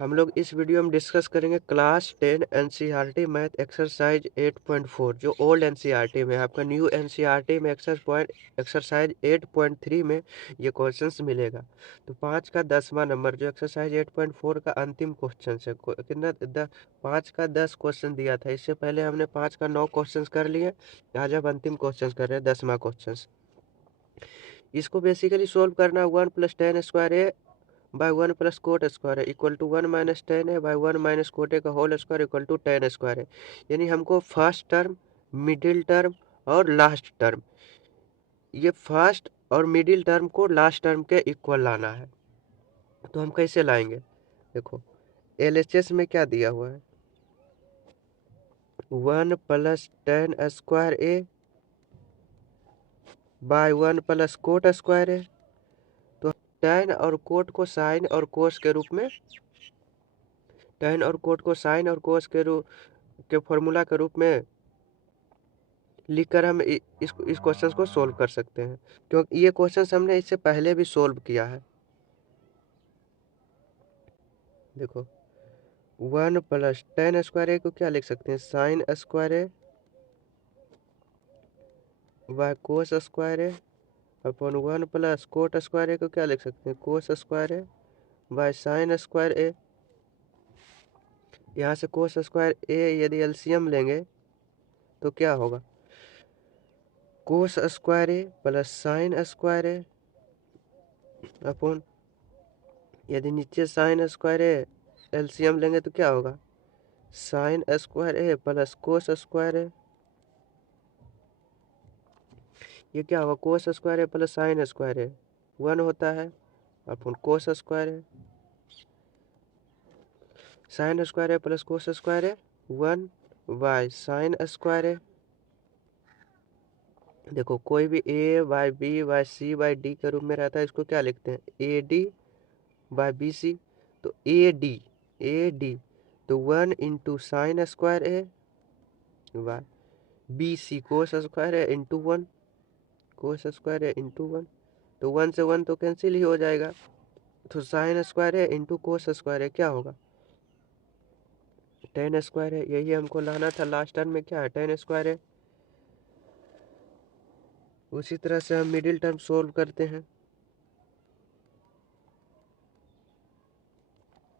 हम लोग इस वीडियो में डिस्कस करेंगे क्लास 10 एनसीईआरटी मैथ एक्सरसाइज 8.4 जो ओल्ड एनसीईआरटी में है। आपका न्यू एनसीईआरटी में एक्सरसाइज 8.3 में ये क्वेश्चंस मिलेगा। तो 5 का 10वां नंबर जो एक्सरसाइज 8.4 का अंतिम क्वेश्चन है। कितना 5 का 10 क्वेश्चन दिया था। इससे पहले हमने 5 का 9 क्वेश्चन कर लिए। आज अब अंतिम क्वेश्चन कर रहे हैं 10वां क्वेश्चन। इसको बेसिकली सोल्व करना 1 + 10 square A by 1 + cot square है इक्वल टू 1 - 10 है बाय 1 - कोट का whole square equal to 10 square है। यानी हमको फर्स्ट टर्म, मिडिल टर्म और लास्ट टर्म, ये फर्स्ट और मिडिल टर्म को लास्ट टर्म के इक्वल लाना है। तो हम कैसे लाएंगे? देखो एलएचएस में क्या दिया हुआ है, 1 + 10 square A by 1 + cot square है। तो tan और कोट को साइन और कोस के रूप में, tan और कोट को साइन और कोस के फॉर्मूला के रूप में लिखकर हम इस क्वेश्चन को सोल्व कर सकते हैं, क्योंकि ये क्वेश्चन हमने इससे पहले भी सोल्व किया है। देखो 1 + 10 स्क्वायर ए को क्या लिख सकते हैं, sine square A by cos square A upon 1 + cot square A को क्या लिख सकते हैं, cos square A by sine square A. यहाँ से कोस स्क्वायर ए यदि एलसीएम लेंगे तो क्या होगा, cos square A plus sine square A upon, यदि नीचे साइन स्क्वायर ए एलसीएम लेंगे तो क्या होगा, sine square A plus cos square A. ये क्या होगा, cos square A plus sine square A 1 होता है upon cos square A, sine square A plus cos square A 1 by sine square A. देखो कोई भी A by B by C by D के रूप में रहता है, इसको क्या लिखते हैं, A D by B C. तो ए डी तो 1 × sign square A by B C cos square A into 1, cos square A into 1। तो 1 से 1 तो कैंसिल ही हो जाएगा। तो साइन स्क्वायर है इंटू कोस स्क्वायर है क्या होगा, 10 स्क्वायर है। यही हमको लाना था, लास्ट टर्म में क्या है 10 स्क्वायर है। उसी तरह से हम मिडिल टर्म सोल्व करते हैं।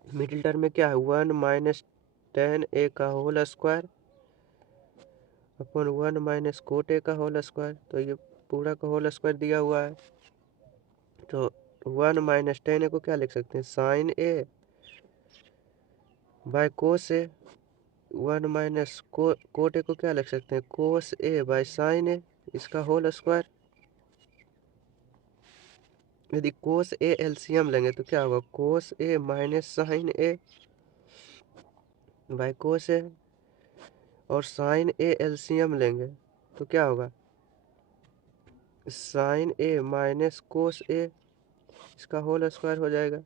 मिडिल टर्म में क्या है, 1 - 10 ए का whole square upon 1 - cot A का होल स्क्वायर। तो ये पूरा का होल स्क्वायर दिया हुआ है। तो 1 - 10 ए को क्या लिख सकते हैं, sine A by cos A. 1 - cot A को क्या लिख सकते हैं, कोस ए बाय साइन ए, इसका होल स्क्वायर। यदि कोस ए एलसीएम लेंगे तो क्या होगा, cos A minus sine A by cos A, और साइन ए एलसीएम लेंगे तो क्या होगा, sign A minus cos A, इसका होल स्क्वायर हो जाएगा।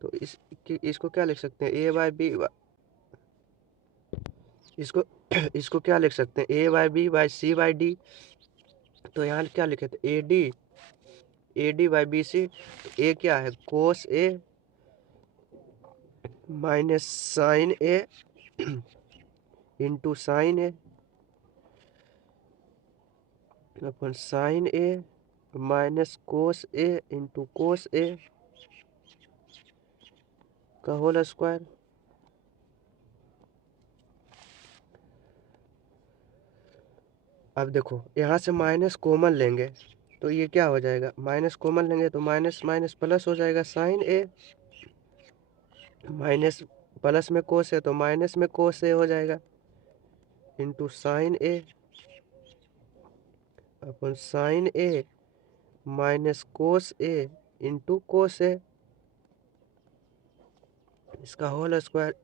तो इसको क्या लिख सकते हैं, ए बाय बी, इसको इसको क्या लिख सकते हैं, A by B by C by D. तो यहाँ क्या लिखे थे, A D by B C. A क्या है, cos A minus sine A into sine A upon sine A minus cos A into cos A का होल स्क्वायर। अब देखो यहाँ से माइनस कॉमन लेंगे तो ये क्या हो जाएगा, माइनस कॉमन लेंगे तो माइनस माइनस प्लस हो जाएगा, साइन ए माइनस प्लस में कोस है तो माइनस में कोस ए हो जाएगा into sine A upon sine A minus cos A into cos A, इसका होल स्क्वायर।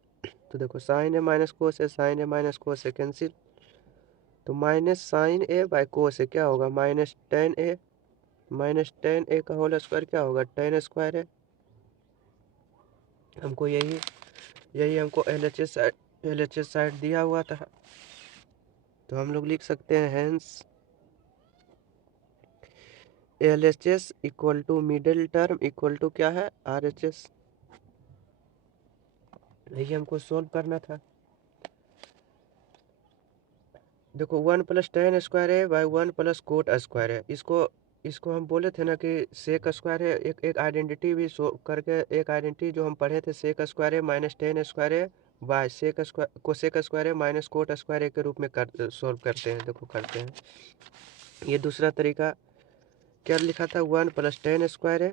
तो देखो sine A minus cos A, sine A minus cos A cancel. तो minus sine A by cos A क्या होगा, minus tan A, minus tan A का whole square क्या होगा, 10 square है। हमको यही यही हमको एलएचएस साइड दिया हुआ था। तो हम लोग लिख सकते हैं hence LHS equal to middle term equal to क्या है, आरएचएस। यही हमको सोल्व करना था। देखो 1 + tan स्क्वायर है बाई 1 + कोट स्क्वायर है। इसको हम बोले थे ना कि सेक स्क्वायर है। एक आइडेंटिटी भी शो करके, एक आइडेंटिटी जो हम पढ़े थे, सेक स्क्वायर है माइनस tan स्क्वायर है by sec square cosec square है माइनस कोट स्क्वायर है के रूप में सोल्व करते हैं। देखो करते हैं। ये दूसरा तरीका क्या लिखा था, 1 + tan स्क्वायर है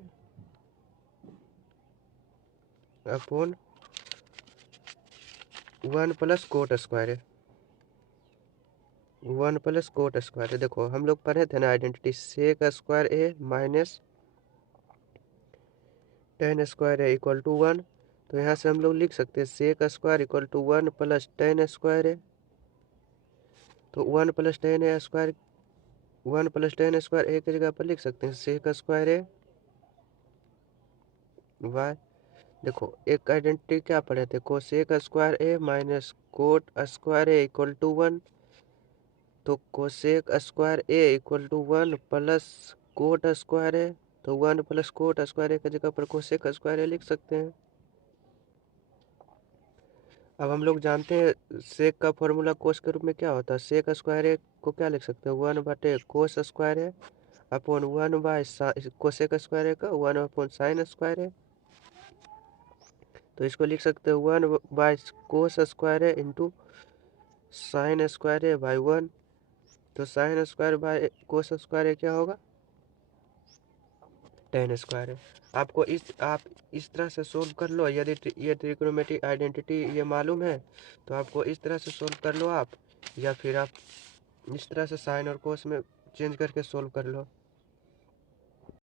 अपॉन 1 + कोट स्क्वायर है, 1 + कोट स्क्वायर है। देखो हम लोग पढ़े थे ना identity, sec square A minus tan square है इक्वल टू 1। तो यहाँ से हम लोग लिख सकते हैं sec square equal to 1 + tan square है। तो 1 + tan square, 1 + tan square A की जगह पर लिख सकते हैं सेक स्क्वायर है वाई। देखो एक आइडेंटिटी क्या पढ़े थे, cosec square A minus cot square A equal to 1। तो cosec square A equal to 1 plus cot square है। तो 1 + कोट स्क्वायर ए की जगह पर कोसेक स्क्वायर ए लिख सकते हैं। अब हम लोग जानते हैं सेक का फॉर्मूला कोस के रूप में क्या होता है। सेक स्क्वायर ए को क्या लिख सकते हैं, 1 / कोस स्क्वायर है अपॉन 1 / कोसेक स्क्वायर है का 1 अपॉन साइन स्क्वायर है। तो इसको लिख सकते हैं 1 / कोस स्क्वायर है इंटू साइन स्क्वायर है बाई 1। तो sine square by cos square है क्या होगा, tan स्क्वायर है। आप इस तरह से सोल्व कर लो। यदि ये ट्रिग्नोमेट्रिक आइडेंटिटी ये मालूम है तो आपको इस तरह से सोल्व कर लो आप, या फिर आप इस तरह से साइन और कोस में चेंज करके सोल्व कर लो।